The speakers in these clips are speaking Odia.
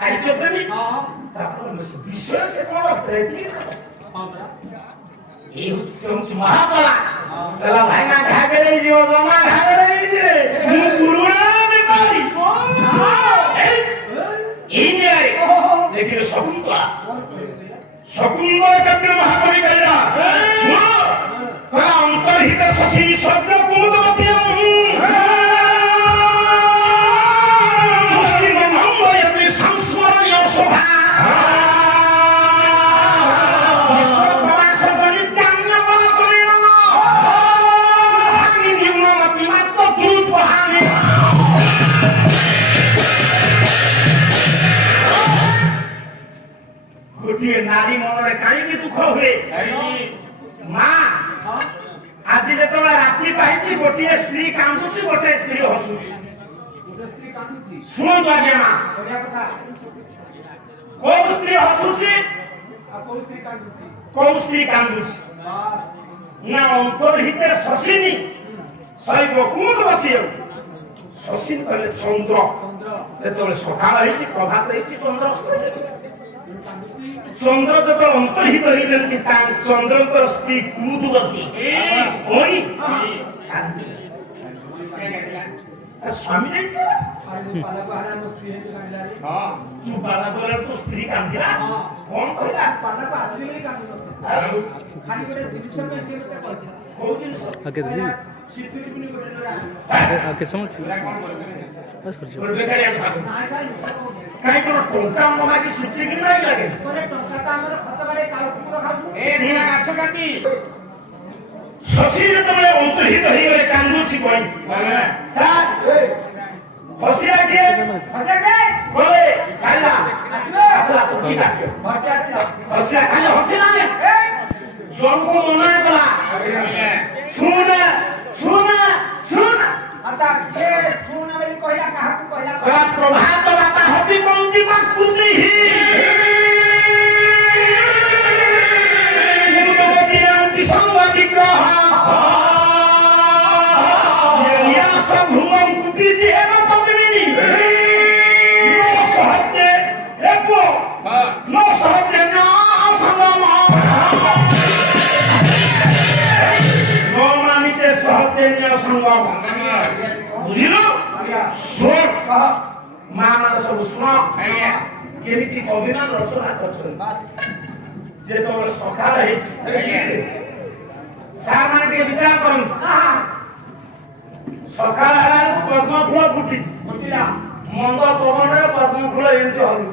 साहित्य प्रेमी विषय से कौन रखते महाकला कला भाई ना घागरे जीव जमा घागरे विदिरे मु पुरुणा बेकारी इंडियारे देखिए शकुंतला काव्य महाकवि कलिदा सुनो कला अंतर्हित शशि शब्द कुमुदवती नारी मनरे कहीं दुख हुए माँ आज जो रात्रि पाई गोटे स्त्री कांदुची गोटे स्त्री हसुची शुणु आज्ञा माँ कौ स्त्री हसुची कौ स्त्री कांदुची ना अंतर्हित शशिनी सही कुमुदवती शशिनी कहले चंद्र जो सकाल प्रभात चंद्र चंद्र जो अंतर्हित होती चंद्र स्त्री कुमुदवती स्वामी तू बाला तो स्त्री कांदिला कौन कहला आगे दीजिए आगे समझ बस कर जो काई कोन टंका ममा की सिटी की नहीं लागे कोने टंका का हमर खत बारे काल पूरा खाऊ ए सेना गाछ काटी शशि जतबे अंतर्हित होई गले कांदुची कोई साथ हसिया के हटे बोले काला आसबे असला पुटी काट्यो हटे आसला हसिया खाली हसिला ने जन को मना कला सुना अच्छा ये सुना वाली कहला काहा को कहला कला प्रभात बाता हबी कंटी बात पुती ही कुमुदवती ने संग विग्रह ये नियास भूमं कुपी देव पद्मिनी नो सहते एको नो सहते ना संगम नो मानिते सहते न संगम बुझिलो सोट कह मां मन सब सुनो केमिति कविना रचना करछन जे तो सकाळ हेछि सार मान के विचार करन सकाळ हला पद्म फूल फुटिला मंद पवन रे पद्म फूल एंती हलु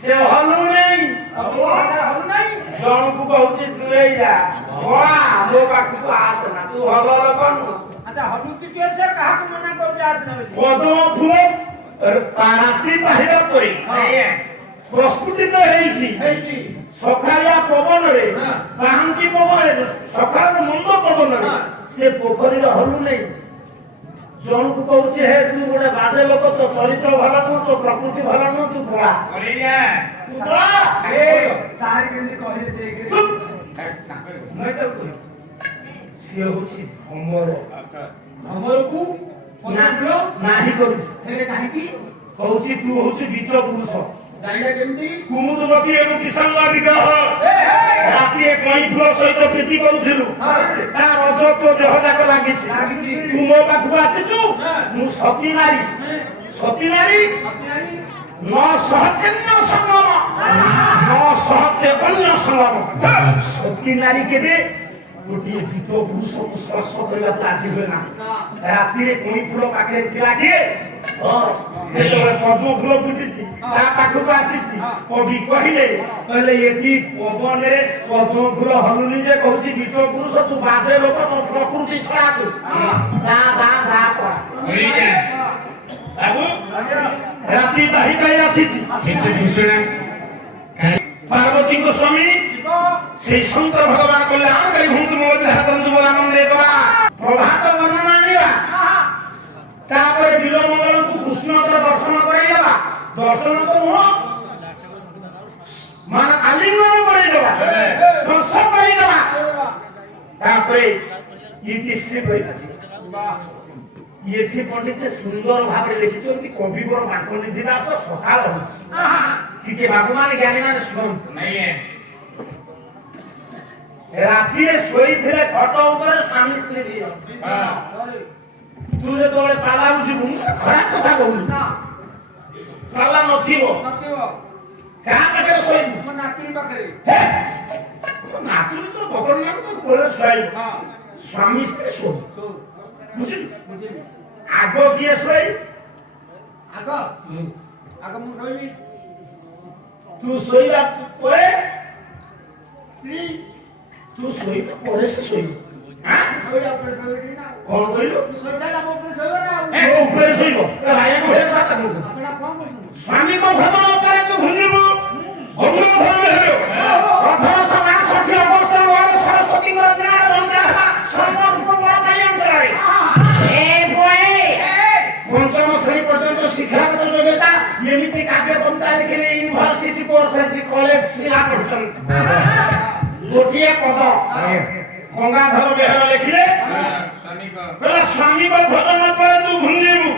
से हलु नहीं ओ हलु नहीं जण को कहउछि दुरे जा वाह मो पाखु आस ना तू हलल कन अच्छा हलुची कैसे काहा को मना कर दे आस ना पद्म फूल रात्रि पाहिला परी प्रस्तुति तो हेछि सकाळिया पवन रे पांकी पवन रे सकाळ मंद पवन रे से पोखरी रे हलु नहीं जण को कहउछि हे तू गोटे बाजे लोक तो चरित्र भला नु तो प्रकृति भला नु तू भला अरे या तू भला ए सारी केंदी कहि दे चुप मैं तो से होछि हमर हमर को ना नाही करू हेरे काहे की कहउछि तू होछि बीत पुरुष जाइला केंदी कुमुदवती एवं किसान विग्रह राति कई फूल सहित प्रीति करूथिलु ता रज तो देह जाक लागिछि तू मो पाखु आसिछु मु सती नारी न सहतेन्य संगम न सहते अन्य संगम सती नारी केबे गोटे बीत पुरुष को स्पर्श करला राजी हुए ना राति रे कई फूल पाखे थिला के जेतबे पद्म फूल फुटिछि ता पाखु आसिछि कवि कहले एठी पवन रे पद्म फूल हलुनी जे कहछि बीत पुरुष तू बाजे लोक तो प्रकृति छड़ा तू जा पड़ा बाबू राति बाही पाई आसिछि पार्वती को स्वामी से शंकर भगवान कल्याणकारी हुंतु मोद धारतंतु बोलानंदे कबा प्रभात वर्णना आनिबा तापर बिलो मंगल को कृष्ण का दर्शन कराइबा दर्शन तो हो मान आलिंगन कराइबा स्पर्श कराइबा तापर इति श्री करिबा ଏଠି ପଣ୍ଡିତ ସୁନ୍ଦର ଭାବରେ ଲେଖିଛନ୍ତି କବିବର ବାଙ୍କନିଧି ଦାସ ସକାଳ ହଉଛି ଟିକେ ବାବୁମାନେ ଜ୍ଞାନୀ ମାନେ ଶୁଣନ୍ତୁ ରାତିରେ ଶୋଇଥିଲେ ଖଟ ଉପରେ ସ୍ୱାମୀ ସ୍ତ୍ରୀ ଦି ଜଣ। ତୁ ଯେତେବେଳେ ପାଲାକୁ ଯିବୁ ଖରାପ କଥା କହୁଛୁ ପାଲା ନଥିବ କାହା ପାଖରେ ଶୋଇବୁ ନାତୁଣୀ ପାଖରେ ନାତୁଣୀ ତୋର ପକଡ଼ ନାକୁ ତୋ କୋଳରେ ଶୋଇବୁ ସ୍ୱାମୀ ସ୍ତ୍ରୀ ଶୋଇ ବୁଝିଲୁ ଆଗ କିଏ ଶୋଇ ଆଗ ମୁଁ ଶୋଇବି ତୁ ଶୋଇବା ପରେ ସ୍ତ୍ରୀ ତୁ ଶୋଇବା ପରେ ସେ ଶୋଇବ ଶୋଇଲା ଉପରେ ଶୋଇବି ନା କଣ କହିଲୁ ମୁଁ ଶୋଇସାରିଲା ମୋ ଉପରେ ଶୋଇବ ନା ଆଉ ତୋ ଉପରେ ଶୋଇବ ଭାଇ କହିବା କଥା ତାକୁ ଆପଣ କଣ କରୁଛନ୍ତି ସ୍ୱାମୀଙ୍କ ଭବନ ଉପରେ ତୁ ଭୁଲିବୁ ଅମୃତ ଧର୍ମ ହେଉ 1862 ଅଗଷ୍ଟ 9 ସରସ୍ୱତୀଙ୍କର ବିବାହ ରଞ୍ଜନ ହେବା ସମ୍ବଲପୁର ବରପାଲି ଅଞ୍ଚଳରେ ପଞ୍ଚମ ଶ୍ରେଣୀ ପର୍ଯ୍ୟନ୍ତ ଶିକ୍ଷାଗତ ଯୋଗ୍ୟତା ଏମିତି କାବ୍ୟ କବିତା ଲେଖିଲେ ୟୁନିଭର୍ସିଟି କୋର୍ସ ଅଛି କଲେଜ ପିଲା ପଢୁଛନ୍ତି ଗୋଟିଏ ପଦ ଗଙ୍ଗାଧର ବେହେରା ଲେଖିଲେ ସ୍ୱାମୀଙ୍କ ଭଜନ ପରେ ତୁ ଭୁଲିବୁ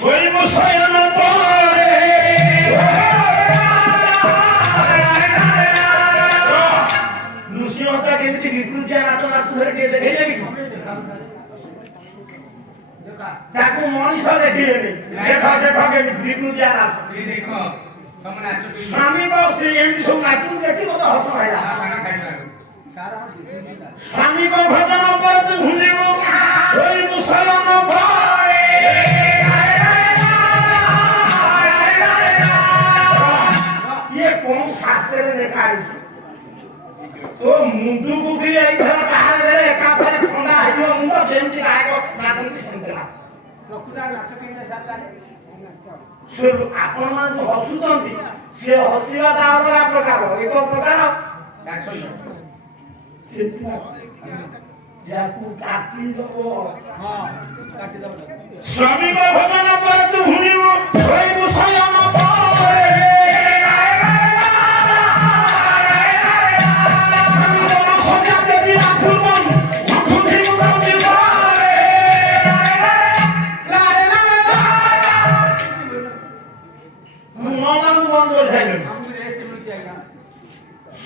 ଶୋଇବୁ ଶୟନ ପରେ ନୃସିଂହତା କେମିତି ବିକୃତିଆ ନାଚ ନାଚୁ ଧରି ଟିକେ ଦେଖେଇ ଦେବି ତାକୁ ମଣିଷ ଦେଖିଲେନି ଦେଖ ଦେଖ କେମିତି ବିକୃତିଆ ନାଚ ସ୍ୱାମୀଙ୍କ ସେ ଏମିତି ସବୁ ନାଚୁ ଦେଖି ମତେ ହସ ମାଇଲା ସ୍ୱାମୀଙ୍କ ଭଜନ ପରେ ତୁ ଭୁଲିବୁ ଶୋଇବୁ ଶୟନ ପରେ ଇଏ କୋଉ ଶାସ୍ତ୍ରରେ ଲେଖା ହେଇଛି ତୋ ମୁଣ୍ଡକୁ ବି ଏଇଥର ବାହାରେ ଦେଲେ ଏକାଥରେ ଥଣ୍ଡା ହେଇଯିବ ମୁଣ୍ଡ ଯେମିତି ଗାୟକ ନାଚନ୍ତି ସେମିତି ନା ଆପଣ ମାନେ ଯୋଉ ହସୁଛନ୍ତି ସେ ହସିବା ତା ଅଲଗା ପ୍ରକାର ଏକ ପ୍ରକାର ଯାହାକୁ କାଟିଦବ ସ୍ୱାମୀଙ୍କ ଭଜନ ପରେ ତୁ ଭୁଲିବୁ ଶୋଇବୁ ଶୟନ ପରେ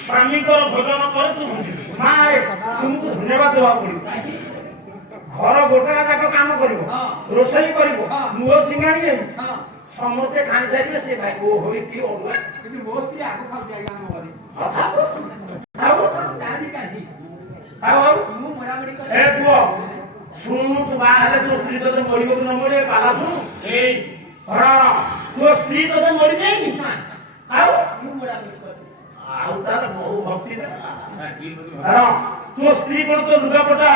ସ୍ୱାମୀଙ୍କର ଭୋଜନ ପରେ ତୁ ବୁଝିବୁ ମା ତୁମକୁ ଧନ୍ୟବାଦ ଦେବାକୁ ପଡିବ ଘର ଗୋଟା ଯାକ କାମ କରିବ ରୋଷେଇ କରିବ ମୁହ ସିଙ୍ଗାଣି ଦେବୁ ସମସ୍ତେ ଖାଇସାରିବେ ସେ ଭାଇ ଓ ହୋଇ କି ଅଲଗା କିନ୍ତୁ ମୋ ସ୍ତ୍ରୀ ଆଗ ଖାଉଛି ଆଜ୍ଞା ଆମ ଘରେ ମୁଁ ମରାମରି କରି ଏ ପୁଅ ଶୁଣୁ ତୁ ବାହା ହେଲେ ତୋ ସ୍ତ୍ରୀ ତୋତେ ମରିବ କି ନ ମରିବ ପାଲା ଶୁଣୁ ଏଇ ଘର ତୋ ସ୍ତ୍ରୀ ତୋତେ ମରିଯାଇନି ଆଉ ମୁଁ ମରାମରି କରି ଆଉ ତାର ବହୁ ଭକ୍ତି ତୋ ସ୍ତ୍ରୀ କଣ ତୋ ଲୁଗାପଟା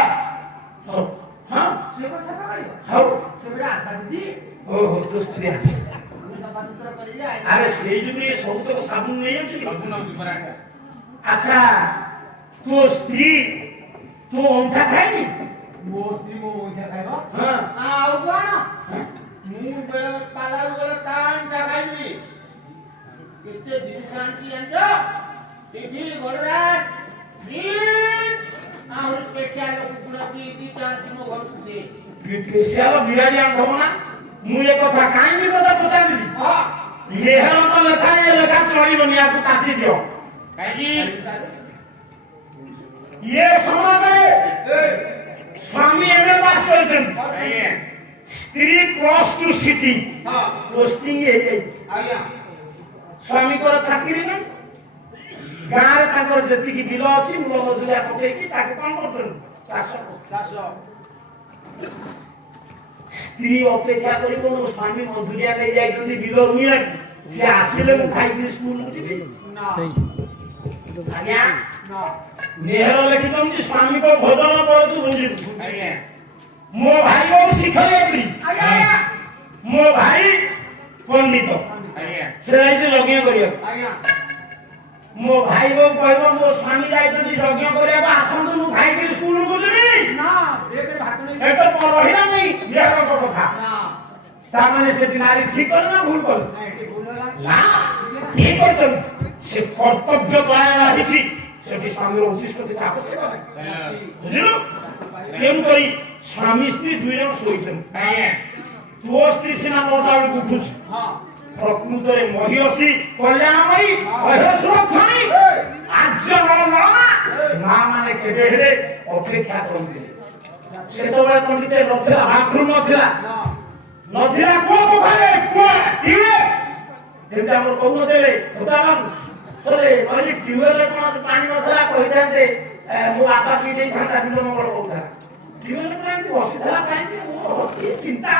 ହଁ ସେ କଣ ସଫା କରିବ ହଉ ସେ ଗୋଟେ ଆଶା ଦିଦି ଓହୋ ତୋ ସ୍ତ୍ରୀ ଅଛି ମୁଁ ସଫାସୁତୁରା କରିବି ଆରେ ସେଇ ଯୁଗରେ ସବୁ ତକ ସାବୁନ ନେଇଯାଉଛି ଆଚ୍ଛା ତୋ ସ୍ତ୍ରୀ ତୋ ଅଣ୍ଟା ଖାଏନି ମୋ ସ୍ତ୍ରୀ ମୋ ଅଇଁଠା ଖାଇବ ହଁ ଆଉ କଣ ମୁଁ ବେଳେ ପାଲାରୁ ଗଲେ ତା ଅଇଁଠା ଖାଇବି କେତେ ଜିନିଷ ଆଣିଛି ଜାଣିଛ ଟିଭି ଗଡ଼ରାଜ ଆହୁରି ସ୍ପେଶାଲ କୁକୁଡ଼ା ଦିଟା ମୋ ଘରକୁ ସେ ସ୍ପେଶାଲ ବିରାଜି ଆଣିଥବ ନା ମୁଁ ଏ କଥା କାହିଁକି ତତେ ପଚାରିଲି ଲେହେର ତ ଲେଖା ଲେଖା ଚଳିବନି ୟାକୁ କାଟି ଦିଅ କାହିଁକି ଇଏ ସମାଜରେ ସ୍ୱାମୀ ଏବେ ବାସ କରିଛନ୍ତି ସ୍ତ୍ରୀ +2 ସିଟି ପୋଷ୍ଟିଂ ହେଇଯାଇଛି ସ୍ୱାମୀଙ୍କର ଚାକିରି ନାହିଁ ଗାଁରେ ତାଙ୍କର ଯେତିକି ବିଲ ଅଛି ମୂଳ ମଜୁରିଆ ପକେଇକି ତାକୁ କଣ କରୁଛନ୍ତି ଚାଷ ସ୍ତ୍ରୀ ଅପେକ୍ଷା କରିବ ମୋ ସ୍ୱାମୀ ମଜୁରିଆ ନେଇ ଯାଇଛନ୍ତି ବିଲ ରୁଇବାକୁ ସେ ଆସିଲେ ମୁଁ ଖାଇକି ସ୍କୁଲକୁ ଯିବି ଆଜ୍ଞା ନେହର ଲେଖିଛନ୍ତି ସ୍ୱାମୀଙ୍କ ଭୋଜନ ପରେ ତୁ ବୁଝିବୁ ମୋ ଭାଇ ଓ ଶିକ୍ଷୟିତ୍ରୀ ମୋ ଭାଇ ପଣ୍ଡିତ ସେ ଯାଇଛନ୍ତି ଯଜ୍ଞ କରିବାକୁ ମୋ ଭାଇ ବୋଉ କହିବ ମୋ ସ୍ୱାମୀ ଯାଇଛନ୍ତି ଯଜ୍ଞ କରିବାକୁ ଆସନ୍ତୁ ମୁଁ ଖାଇକି ସ୍କୁଲକୁ ଯିବି ଏ ତ ରହିଲା ନାହିଁ ନେହରଙ୍କ କଥା ତାମାନେ ସେଠି ନାରୀ ଠିକ କଲେ ନା ଭୁଲ କଲେ ନା ଠିକ କରିଛନ୍ତି ସେ କର୍ତ୍ତବ୍ୟ ପରାୟଣ ହେଇଛି ସେ ସେଠି ସ୍ୱାମୀର ଉଦ୍ଦିଷ୍ଟ କିଛି ଆବଶ୍ୟକ ନାହିଁ ବୁଝିଲୁ ତେଣୁକରି ସ୍ୱାମୀ ସ୍ତ୍ରୀ ଦୁଇ ଜଣ ଶୋଇଛନ୍ତି ତୋ ସ୍ତ୍ରୀ ସିନା 9ଟା ବେଳକୁ ଉଠୁଛି ପ୍ରକୃତରେ ମହିଷୀ କଲ୍ୟାଣମୟୀ ସୁରକ୍ଷଣୀ ଆର୍ଯ୍ୟ ମା ମାନେ କେବେ ହେଲେ ଅପେକ୍ଷା କରନ୍ତି ସେତେବେଳେ ପଣ୍ଡିତ ନଥିଲା ବାଥରୁମ ନଥିଲା କୁଅ ପୋଖରୀ କୁଅ ଟିବେ ଯେମିତି ଆମର କହୁନଥିଲେ କହିଲି ଟ୍ୟୁବୱେଲରେ କଣ ପାଣି ନଥିଲା କହିଥାନ୍ତେ ମୋ ବାପା ପିଇ ଦେଇଥାନ୍ତା ବିଲ ମଙ୍ଗଳ କହୁଥିଲା ଟ୍ୟୁବୱେଲରେ ପୁରା ଏମିତି ବସିଥିଲା କାହିଁକି ଚିନ୍ତା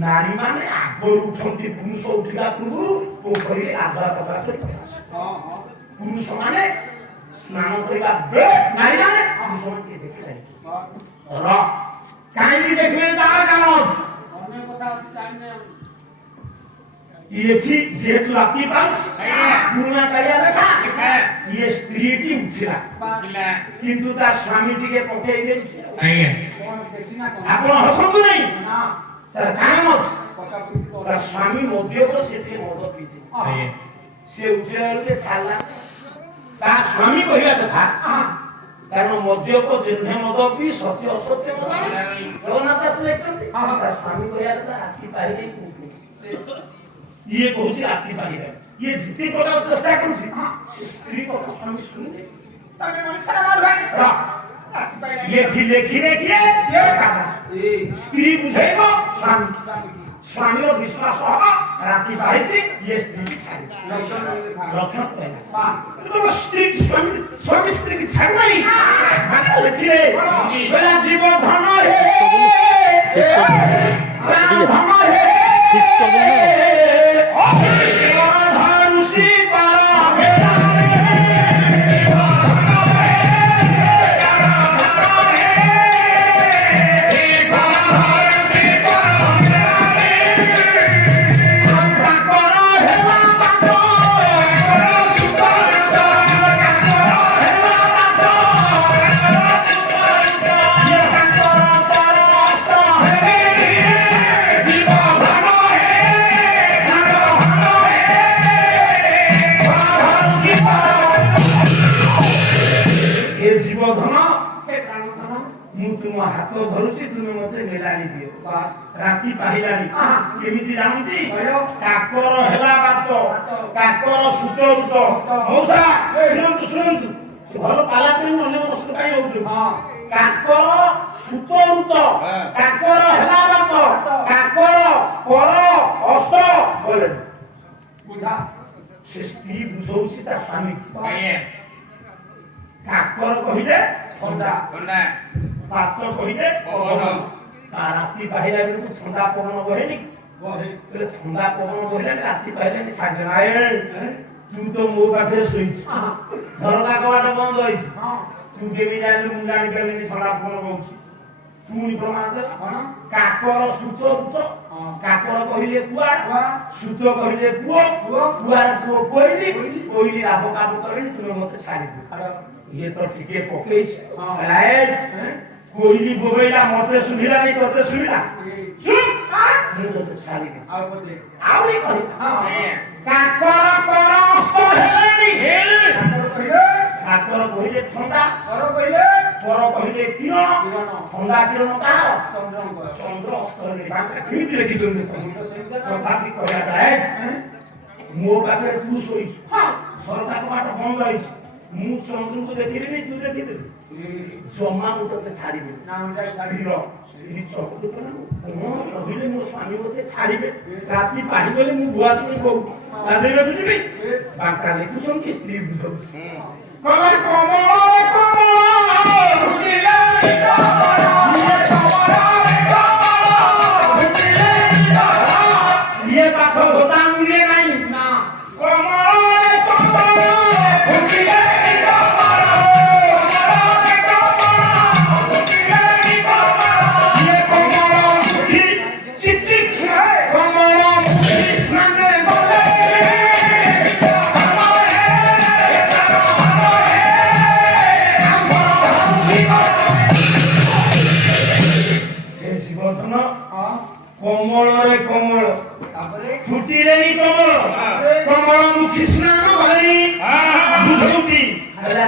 ନାରୀ ମାନେ ଆଗରୁ ଉଠନ୍ତି ପୁରୁଷ ଉଠିଲା ପୂର୍ବରୁ ପୋଖରୀରେ ଗାଧୁଆ ପାଧୁଆ କରି ପୁରୁଷ ମାନେ ସ୍ନାନ କରିବା ବେଳେ ନାରୀ ମାନେ ପୁରୁଷ ମାନେ ଦେଖିଲେ କାହିଁକି ଦେଖିବେ ତାର କାମ ଅନେକ କଥା ଅଛି ଟାଇମ୍ ଏଠି ଯେହେତୁ ରାତି ପାଉଛି ପୁରୁଣା କାଳିଆ ଲେଖା ଇଏ ସ୍ତ୍ରୀଟି ଉଠିଲା କିନ୍ତୁ ତା ସ୍ୱାମୀ ଟିକେ ପକେଇ ଦେଇଛି ଆପଣ ହସନ୍ତୁ ନାହିଁ ତାର କାରଣ ଅଛି ତା ସ୍ୱାମୀ ମଦ୍ୟପ ସେଠି ମଦ ପିଇଛି ସେ ଉଠିଲା ବେଳକୁ ଛାଡ଼ିଲା ତା ସ୍ୱାମୀ କହିବା କଥା କାରଣ ମଦ୍ୟପ ଯେହ୍ନେ ମଦ ପିଇ ସତ୍ୟ ଅସତ୍ୟ ମଦ ଜଗନ୍ନାଥ ଦାସ ଲେଖିଛନ୍ତି ତା ସ୍ୱାମୀ କହିବା କଥା ରାତି ପାଇଲେ ଇଏ କହୁଛି ରାତି ପାଇଲେ ଇଏ ଯେତେ ପ୍ରକାର ଚେଷ୍ଟା କରୁଛି ସ୍ତ୍ରୀ କଥା ସ୍ୱାମୀ ଶୁଣିଲେ ଏଠି ଲେଖିଲେ କିଏ ସ୍ତ୍ରୀ ବୁଝେଇବ ସ୍ୱାମୀ ସ୍ୱାମୀର ବିଶ୍ୱାସ ହବ ରାତି ପାଇଛି ଇଏ ସ୍ତ୍ରୀ ଲକ୍ଷଣ ସ୍ୱାମୀ ସ୍ତ୍ରୀ କି ଛାଡୁ ନାହିଁ ଲେଖିଲେ ଜୀବ ଧନ ଧନ ହାତ ଧରୁଛି ତୁମେ ମତେ ମେଲାଣି ଦିଅ ରାତି ପାହିଲାଣି କେମିତି ଜାଣନ୍ତି କାକର ହେଲା ବାତ କାକର ସୁତ ଋତ ମଉସା ଶୁଣନ୍ତୁ ଭଲ ପାଲା ପାଇଁ ଅନ୍ୟ ମନସ୍କ ପାଇଁ ହଉଛୁ କାକର ସୁତ ଋତ କାକର ହେଲା ବାତ କାକର କର ଅଷ୍ଟ ବୋଲେ ବୁଝା ସେ ସ୍ତ୍ରୀ ବୁଝଉଛି ତା ସ୍ୱାମୀ କାକର କହିଲେ ଥଣ୍ଡା ପାତ କହିଲେ ରାତି ପାହିଲା ବେଳକୁ ଥଣ୍ଡା ପବନ ବହେନି ଥଣ୍ଡା ପବନ ବହିଲାନି ରାତି ପାହିଲାନି ଛାଡ଼ିଦେଲା ତୁ ତ ମୋ ପାଖରେ ଶୋଇଛୁ ଝରକା କବାଟ ବନ୍ଦ ହେଇଛି ତୁ କେମିତି ଜାଣିଲୁ ମୁଁ ଜାଣିପାରିଲିନି ଥଣ୍ଡା ପବନ ବହୁଛି ପୁଣି ପ୍ରମାଣ ଦେଲା କାକର ସୁତ ଋତ କାକର କହିଲେ କୁଆ ସୁତ କହିଲେ ପୁଅ କୁଆର ପୁଅ କୋଇଲି ରାବ କାବ କରିଲି ତୁମେ ମତେ ଛାଡ଼ିଦିଅ ଇଏ ତ ଟିକେ ପକେଇଛି କୋଇଲି ବୋବେଇଲା ମତେ ଶୁଭିଲାନି ତତେ ଶୁଭିଲା ମୁଁ ତତେ ଛାଡ଼ିବି ଆହୁରି କାକର ପରସ୍ତ ହେଲେଣି କାକର କହିଲେ ଥଣ୍ଡା ପର କହିଲେ କିରଣ ଥଣ୍ଡା କିରଣ କାହାର ଚନ୍ଦ୍ର ଅସ୍ତ କେମିତି ଲେଖିଛନ୍ତି ତଥାପି କହିବା ମୋ ପାଖରେ ତୁ ଶୋଇଛୁ ଝରକା କବାଟ ବନ୍ଦ ହେଇଛି ମୁଁ ଚନ୍ଦ୍ରଙ୍କୁ ଦେଖିବିନି ତୁ ଦେଖିଦେବି ଜମା ମୁଁ ତତେ ଛାଡ଼ିବି ସ୍ତ୍ରୀ ଚନ୍ଦ୍ର କହିଲେ ମୋ ସ୍ୱାମୀ ମତେ ଛାଡ଼ିବେ ରାତି ପାହିଗଲେ ମୁଁ ବୁଆ ତୁମେ କହୁ ଗାଧେଇବାକୁ ଯିବି ବାଙ୍କା ଲେଖୁଛନ୍ତି ସ୍ତ୍ରୀ ବୁଝଉଛି କଲା କମଳରେ ଇଏ ପାଖ ଗୋଦାମରେ ନାହିଁ କମଳରେ କମଳରେ କମଳ ଫୁଟିଲେଣି କମଳ କମଳ ମୁଖୀ ସ୍ନାନ କଲେଣି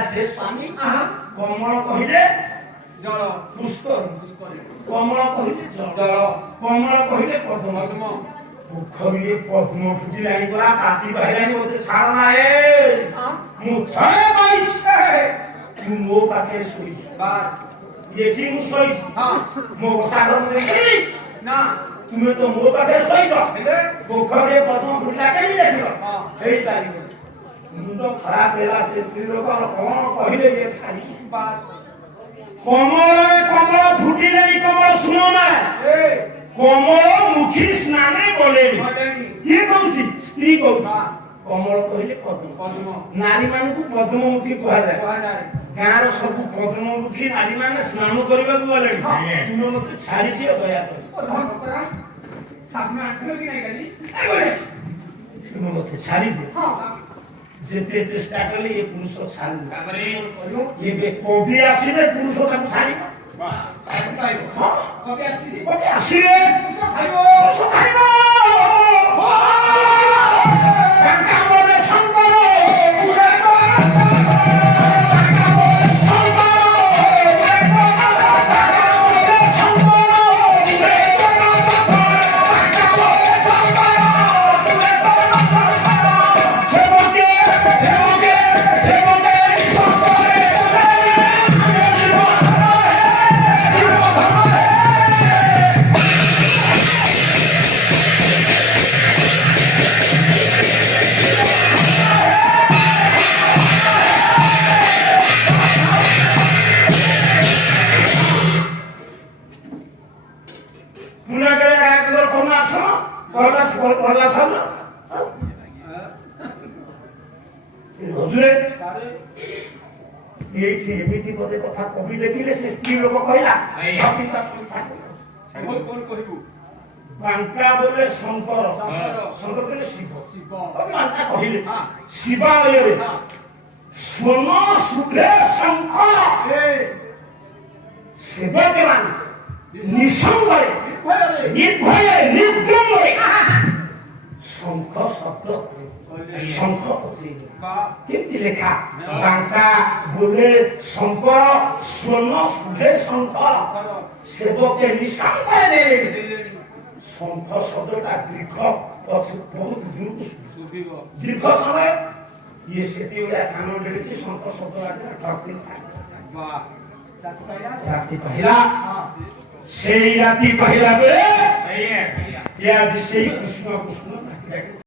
ସେ ସ୍ୱାମୀ କମଳ କହିଲେ ଜଳ ପୁଷ୍କର, ପୁଷ୍କରି କମଳ କହିଲେ ଜଳ, ଜଳ କମଳ କହିଲେ ପଦ୍ମ। ପଦ୍ମ ପୋଖରୀରେ ପଦ୍ମ ଫୁଟିଲାଣି ପରା, ପାତି ବାହିଲାଣି, ମତେ ଛାଡ଼ ନା ଏ ମୁଁ ଥରେ ପାଇଛି ତୁ ମୋ ପାଖରେ ଶୋଇଛୁ, ଏଠି ମୁଁ ଶୋଇଛି ମୋ ସାଗର ଦେଖିଲି ନା ତୁମେ ତ ମୋ ପାଖରେ ଶୋଇଛ, ହେଲେ ପୋଖରୀରେ ପଦ୍ମ ଫୁଟିଲା କେମିତି ଦେଖିଲ? ହଁ। ହେଇପାରିବ। ମୁଣ୍ଡ ଖରାପ ହେଲା ସେ ସ୍ତ୍ରୀ ଲୋକ କଣ କହିଲେ ଇଏ ଛାଡ଼ି। କମଳରେ କମଳ ଫୁଟିଲେଣି, କମଳ ଶୁଣ ନା, କମଳ ମୁଖୀ ସ୍ନାନେ ଗଲେଣି। କିଏ କହୁଛି? ସ୍ତ୍ରୀ କହୁଛି। କମଳ କହିଲେ ପଦ୍ମ, ପଦ୍ମ ନାରୀ ମାନଙ୍କୁ ପଦ୍ମମୁଖୀ କୁହାଯାଏ। କୁହାଯାଏ ଗାଁର ସବୁ ପଦ୍ମମୁଖୀ ନାରୀ ମାନେ ସ୍ନାନ କରିବାକୁ ଗଲେଣି, ତୁମେ ମତେ ଛାଡ଼ି ଦିଅ ଦୟାକରି, ସାମ୍ନା ଆସିଲ କି ନାଇଁ କାଲି ତୁମେ ମତେ ଛାଡ଼ି ଦିଅ। ଯେତେ ଚେଷ୍ଟା କଲେ ଏ ପୁରୁଷ ଛାଡ଼ିବ। ଏବେ କବି ଆସିଲେ ପୁରୁଷ ତାକୁ ଛାଡ଼ିବ। କବି ଆସିଲେ କବି ଆସିଲେ ଛାଡ଼ିବ ପୁରୁଷ ଛାଡ଼ିବ। ତାଙ୍କା ବୋଲେ ଶଙ୍କର, ତାଙ୍କା ବୋଲେ ଶଙ୍କର, ତାଙ୍କା ବୋଲେ ଶଙ୍କର, ତାଙ୍କା ବୋଲେ ସେବକେ ସେବକେ ସେବକେ ଶଙ୍କରେ ପୁନାକରେ ରାଗର କୋନ ଆସ ପହଲା ସାଲ ହଜୁରେ ଏଇଠି ଏମିତି ବୋଧେ କଥା କବି ଲେଖିଲେ ସେ ସ୍ତ୍ରୀ ଲୋକ କହିଲା କବିତା କୋନ କହିବୁ ବାଙ୍କା ବୋଲେ ଶଙ୍କର, ଶଙ୍କର ବୋଲେ ଶିବ, କବି ବାଙ୍କା କହିଲେ ଶିବାଳୟରେ ସ୍ୱନ ଶୁଭେ ଶଙ୍କର, ସେବକେ ମାନେ ନିଃସଙ୍ଗରେ ନିର୍ଭୟରେ ନିର୍ଦ୍ୱନ୍ଦରେ ଶଙ୍ଖ ଶବ୍ଦ ଶଙ୍ଖ ପକେଇଲେ। କେମିତି ଲେଖା? ବାଙ୍କା ବୋଲେ ଶଙ୍କର, ସ୍ୱନ ଶୁଭେ ଶଙ୍କର, ସେବକେ ନିଃସଙ୍ଗରେ ଦେଲେ। ଶଙ୍ଖ ଶବ୍ଦଟା ଦୀର୍ଘ ବହୁତ ଦୂରକୁ ଦୀର୍ଘ ସମୟ ଇଏ ସେତିବେଳେ କାନ ଡେଳିଛି, ଶଙ୍ଖ ଶବ୍ଦ ରାତି ପାହିଲା। ସେଇ ରାତି ପାହିଲା ବେଳେ ଆଜି ସେଇ କୃଷ୍ଣ କୃଷ୍ଣ